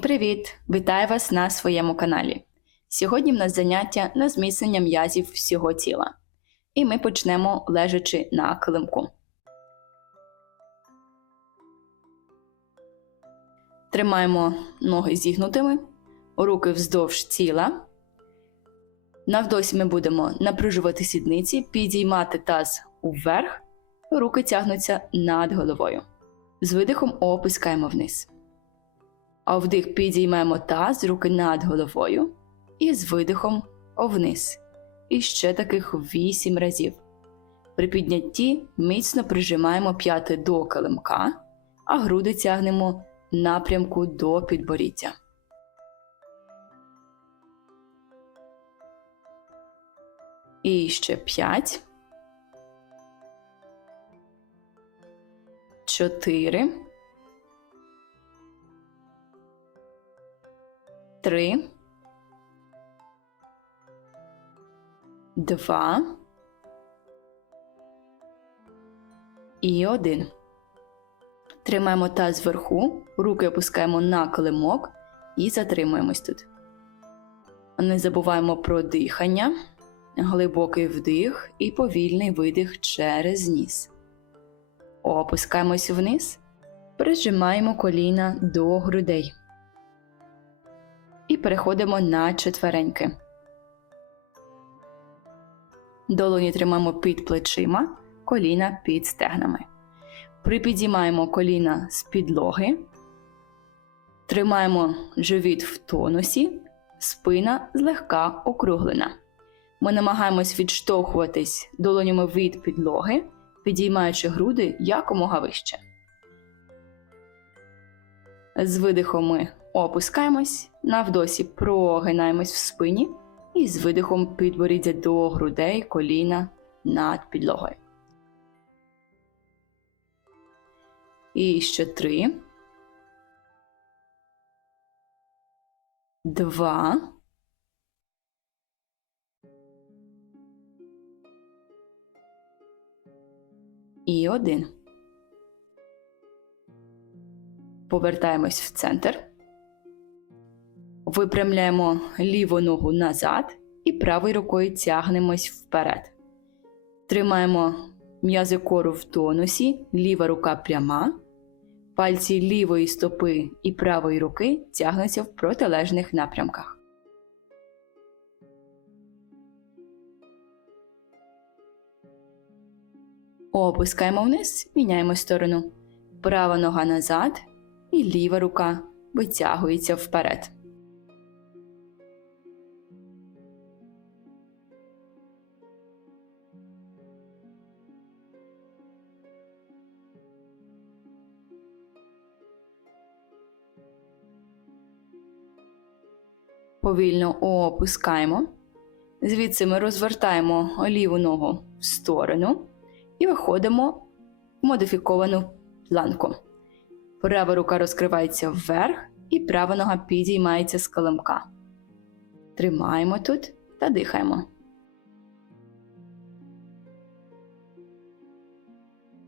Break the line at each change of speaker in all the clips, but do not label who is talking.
Всім привіт! Вітаю вас на своєму каналі. Сьогодні в нас заняття на зміцнення м'язів всього тіла. І ми почнемо лежачи на килимку. Тримаємо ноги зігнутими, руки вздовж тіла. Навдосі ми будемо напружувати сідниці, підіймати таз уверх, руки тягнуться над головою. З видихом опускаємо вниз. А вдих підіймаємо таз, руки над головою. І з видихом вниз. І ще таких 8 разів. При піднятті міцно прижимаємо п'яти до килимка, а груди тягнемо напрямку до підборіддя. І ще 5. 4. Три. Два. І один. Тримаємо таз вверху, руки опускаємо на килимок і затримуємось тут. Не забуваємо про дихання, глибокий вдих і повільний видих через ніс. Опускаємось вниз, прижимаємо коліна до грудей. І переходимо на четвереньки. Долоні тримаємо під плечима, коліна під стегнами. Припідіймаємо коліна з підлоги. Тримаємо живіт в тонусі, спина злегка округлена. Ми намагаємось відштовхуватись долонями від підлоги, підіймаючи груди якомога вище. З видихом ми опускаємось, навдосі прогинаємось в спині і з видихом підборіддя до грудей, коліна над підлогою. І ще три. Два. І один. Повертаємось в центр. Випрямляємо ліву ногу назад і правою рукою тягнемось вперед. Тримаємо м'язи кору в тонусі, ліва рука пряма. Пальці лівої стопи і правої руки тягнуться в протилежних напрямках. Опускаємо вниз, міняємо сторону. Права нога назад і ліва рука витягується вперед. Повільно опускаємо. Звідси ми розвертаємо ліву ногу в сторону і виходимо в модифіковану планку. Права рука розкривається вверх, і права нога підіймається з килимка. Тримаємо тут та дихаємо.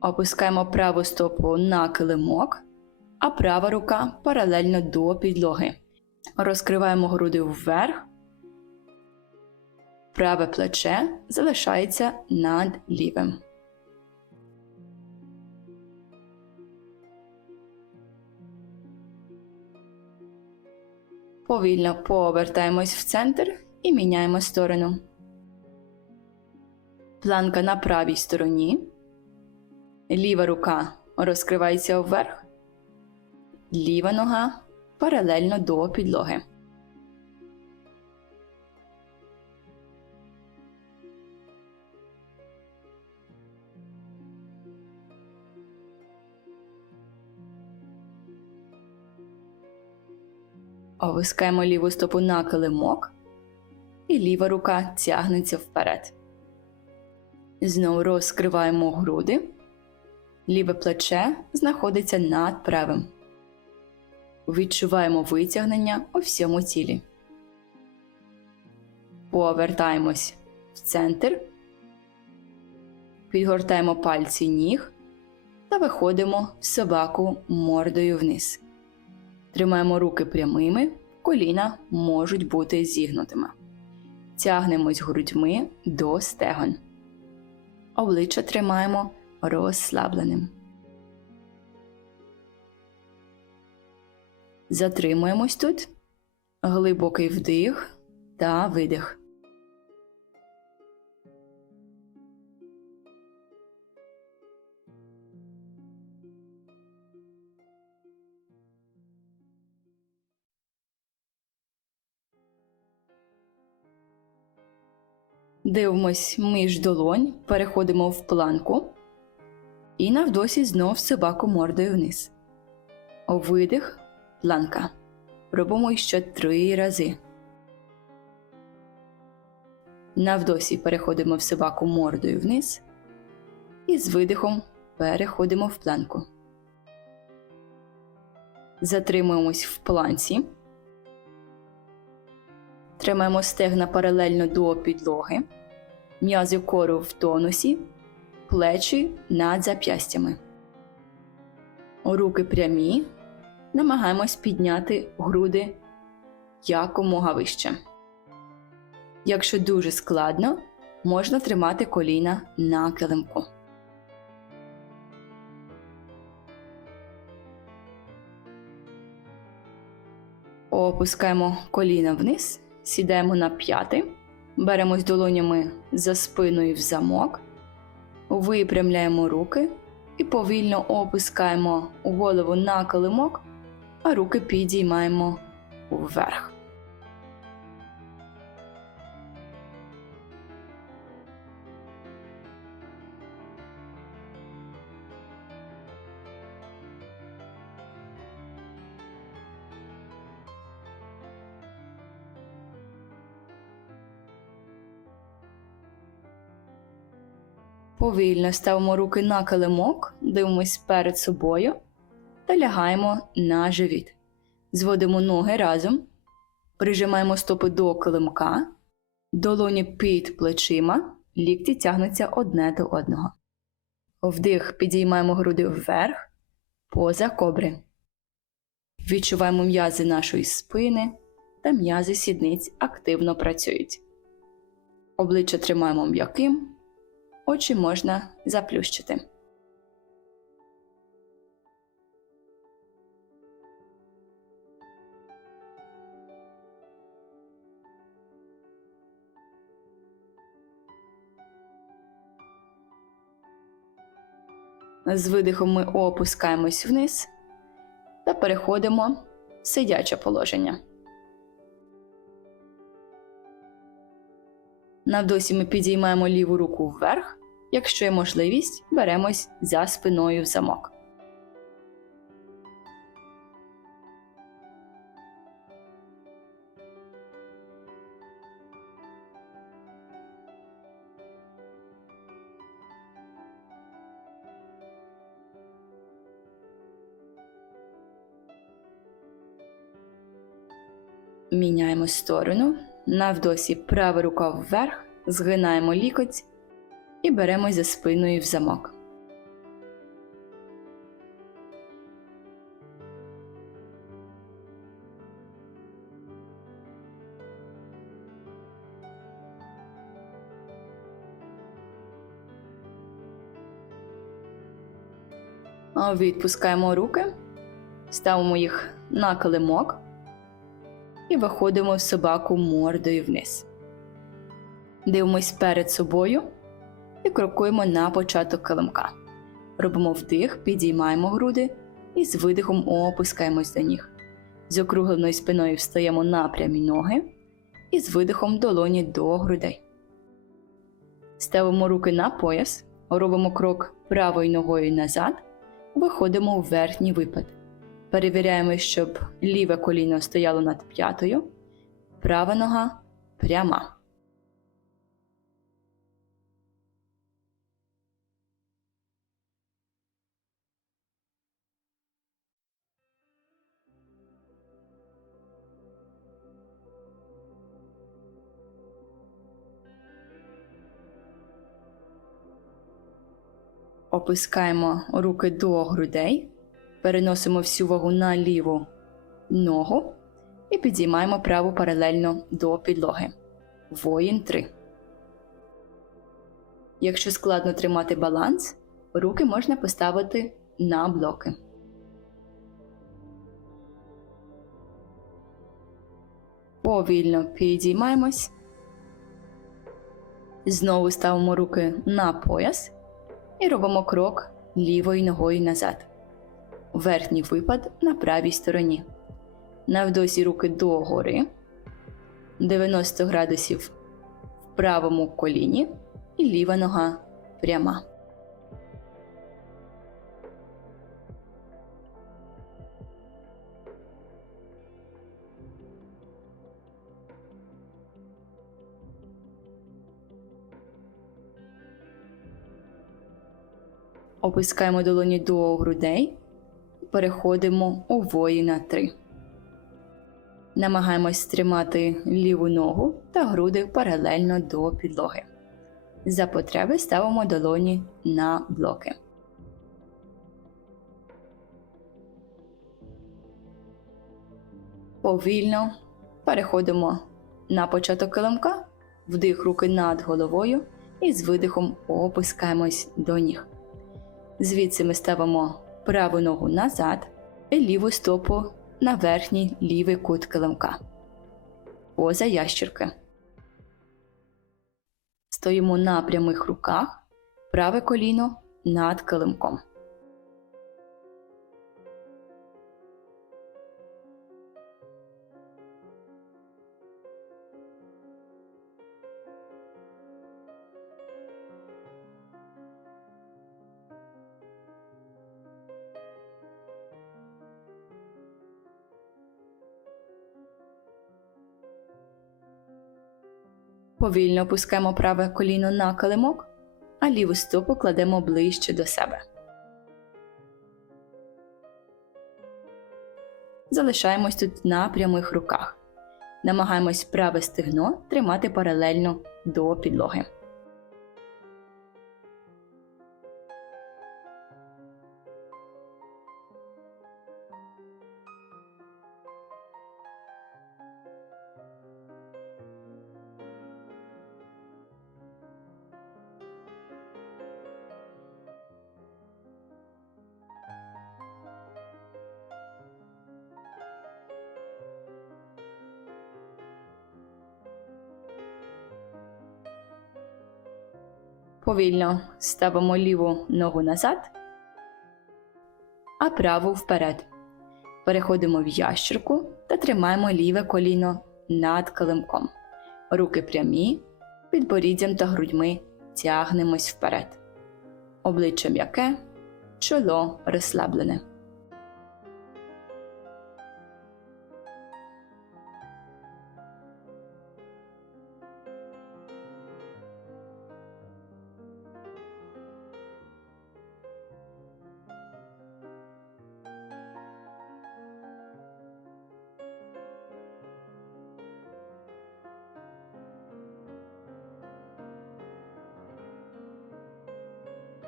Опускаємо праву стопу на килимок, а права рука паралельно до підлоги. Розкриваємо груди вверх. Праве плече залишається над лівим. Повільно повертаємось в центр і міняємо сторону. Планка на правій стороні. Ліва рука розкривається вверх. Ліва нога паралельно до підлоги. Овискаємо ліву стопу на килимок, і ліва рука тягнеться вперед. Знову розкриваємо груди. Ліве плече знаходиться над правим. Відчуваємо витягнення у всьому тілі. Повертаємось в центр. Підгортаємо пальці ніг та виходимо в собаку мордою вниз. Тримаємо руки прямими, коліна можуть бути зігнутими. Тягнемось грудьми до стегон. Обличчя тримаємо розслабленим. Затримуємось тут. Глибокий вдих та видих. Дивимось між долонь, переходимо в планку і навдосі знов собаку мордою вниз. Видих, планка. Робимо ще три рази. Навдосі переходимо в собаку мордою вниз. І з видихом переходимо в планку. Затримуємось в планці. Тримаємо стегна паралельно до підлоги, м'язи кору в тонусі, плечі над зап'ястями. Руки прямі. Намагаємось підняти груди якомога вище. Якщо дуже складно, можна тримати коліна на килимку. Опускаємо коліна вниз, сідаємо на п'яти, беремось долонями за спиною в замок, випрямляємо руки і повільно опускаємо голову на килимок, а руки підіймаємо вверх. Повільно ставимо руки на килимок, дивимось перед собою та лягаємо на живіт. Зводимо ноги разом, прижимаємо стопи до килимка, долоні під плечима, лікті тягнуться одне до одного. Вдих підіймаємо груди вверх, поза кобри. Відчуваємо м'язи нашої спини та м'язи сідниць активно працюють. Обличчя тримаємо м'яким, очі можна заплющити. З видихом ми опускаємось вниз та переходимо в сидяче положення. Навдосі ми підіймаємо ліву руку вверх. Якщо є можливість, беремось за спиною в замок. Міняємо сторону. Навдосі права рука вверх, згинаємо лікоть і беремось за спиною в замок. Відпускаємо руки, ставимо їх на килимок і виходимо в собаку мордою вниз. Дивимось перед собою і крокуємо на початок килимка. Робимо вдих, підіймаємо груди і з видихом опускаємось до ніг. З округленою спиною встаємо на прямі ноги і з видихом долоні до грудей. Ставимо руки на пояс, робимо крок правою ногою назад, виходимо у верхній випад. Перевіряємо, щоб ліве коліно стояло над п'ятою, права нога пряма. Опускаємо руки до грудей, переносимо всю вагу на ліву ногу і підіймаємо праву паралельно до підлоги. Воїн 3. Якщо складно тримати баланс, руки можна поставити на блоки. Повільно підіймаємось. Знову ставимо руки на пояс і робимо крок лівою ногою назад. Верхній випад на правій стороні. Навдосі руки догори. 90 градусів в правому коліні і ліва нога пряма. Опускаємо долоні до грудей, переходимо у воїна 3. Намагаємось тримати ліву ногу та груди паралельно до підлоги. За потреби ставимо долоні на блоки. Повільно переходимо на початок килимка, вдих руки над головою і з видихом опускаємось до ніг. Звідси ми ставимо праву ногу назад і ліву стопу на верхній лівий кут килимка. Поза ящірки. Стоїмо на прямих руках, праве коліно над килимком. Повільно опускаємо праве коліно на килимок, а ліву стопу кладемо ближче до себе. Залишаємось тут на прямих руках. Намагаємось праве стегно тримати паралельно до підлоги. Повільно ставимо ліву ногу назад, а праву вперед. Переходимо в ящерку та тримаємо ліве коліно над килимком. Руки прямі, підборіддям та грудьми тягнемось вперед. Обличчя м'яке, чоло розслаблене.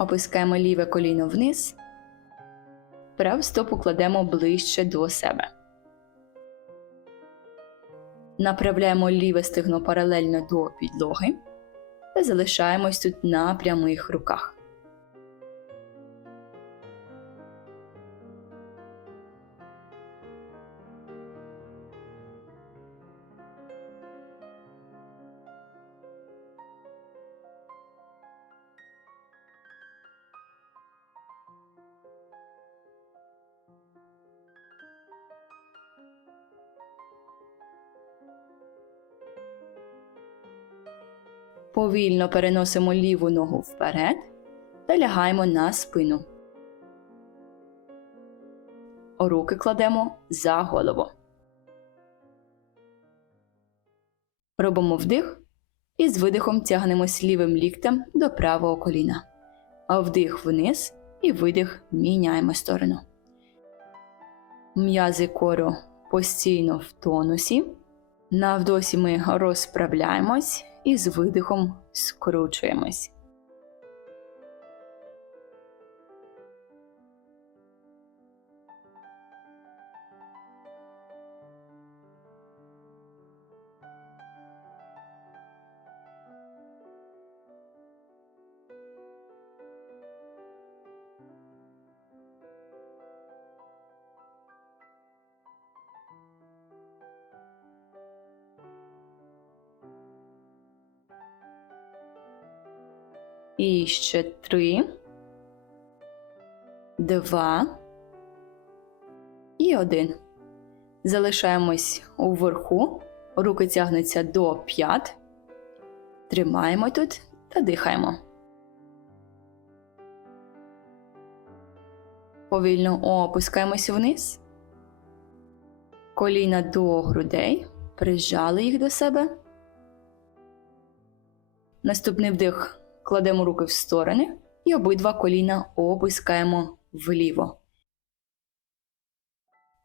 Опускаємо ліве коліно вниз, праву стопу кладемо ближче до себе. Направляємо ліве стегно паралельно до підлоги та залишаємось тут на прямих руках. Повільно переносимо ліву ногу вперед та лягаємо на спину. Руки кладемо за голову. Робимо вдих і з видихом тягнемось лівим ліктем до правого коліна. А вдих вниз і видих міняємо сторону. М'язи кору постійно в тонусі. На вдосі ми розправляємось і з видихом скручуємось. І ще три, два і один. Залишаємось уверху, руки тягнуться до п'ят. Тримаємо тут та дихаємо. Повільно опускаємось вниз. Коліна до грудей. Прижали їх до себе. Наступний вдих кладемо руки в сторони і обидва коліна опускаємо вліво.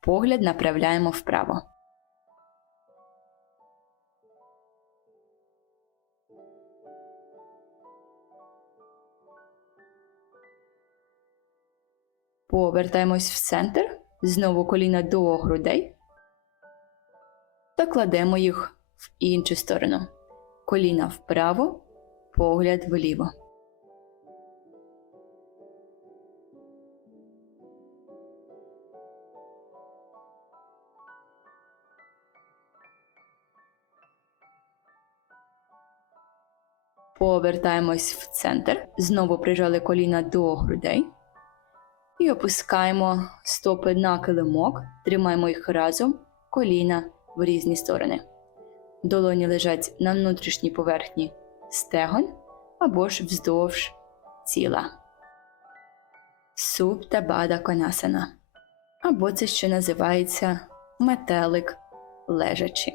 Погляд направляємо вправо. Повертаємось в центр, знову коліна до грудей та кладемо їх в іншу сторону. Коліна вправо, погляд вліво. Повертаємось в центр, знову прижали коліна до грудей. І опускаємо стопи на килимок, тримаємо їх разом, коліна в різні сторони. Долоні лежать на внутрішній поверхні стегон або ж вздовж тіла. Супта бада конасана. Або це ще називається метелик лежачи.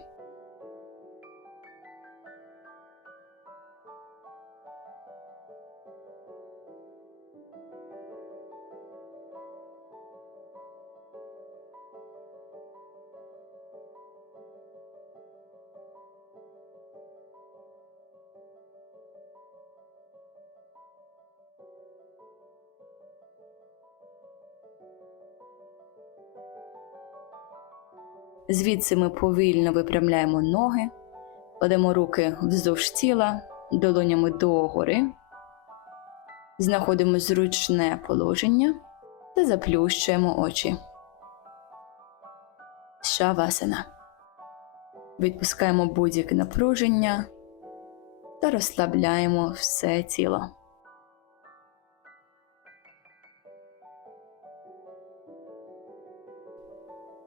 Звідси ми повільно випрямляємо ноги, кладемо руки вздовж тіла, долонями догори, знаходимо зручне положення та заплющуємо очі. Шавасана. Відпускаємо будь-яке напруження та розслабляємо все тіло.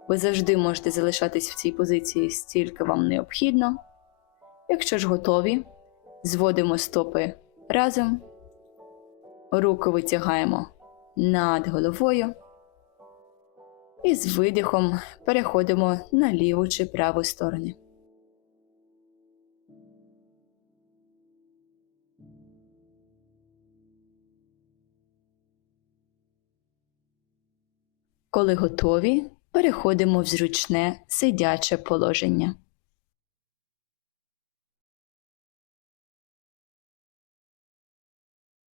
Ви завжди можете залишатись в цій позиції стільки вам необхідно. Якщо ж готові, зводимо стопи разом, руки витягаємо над головою і з видихом переходимо на ліву чи праву сторони. Коли готові, переходимо в зручне сидяче положення.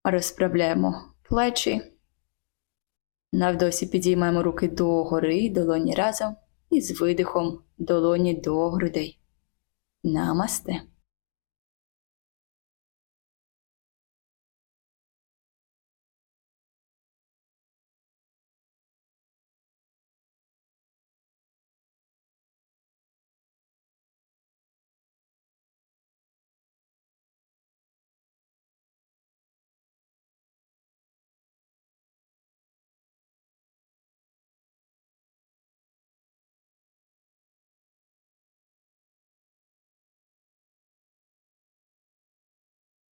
Розправляємо плечі. Навдосі підіймаємо руки догори, долоні разом і з видихом долоні до грудей. Намасте.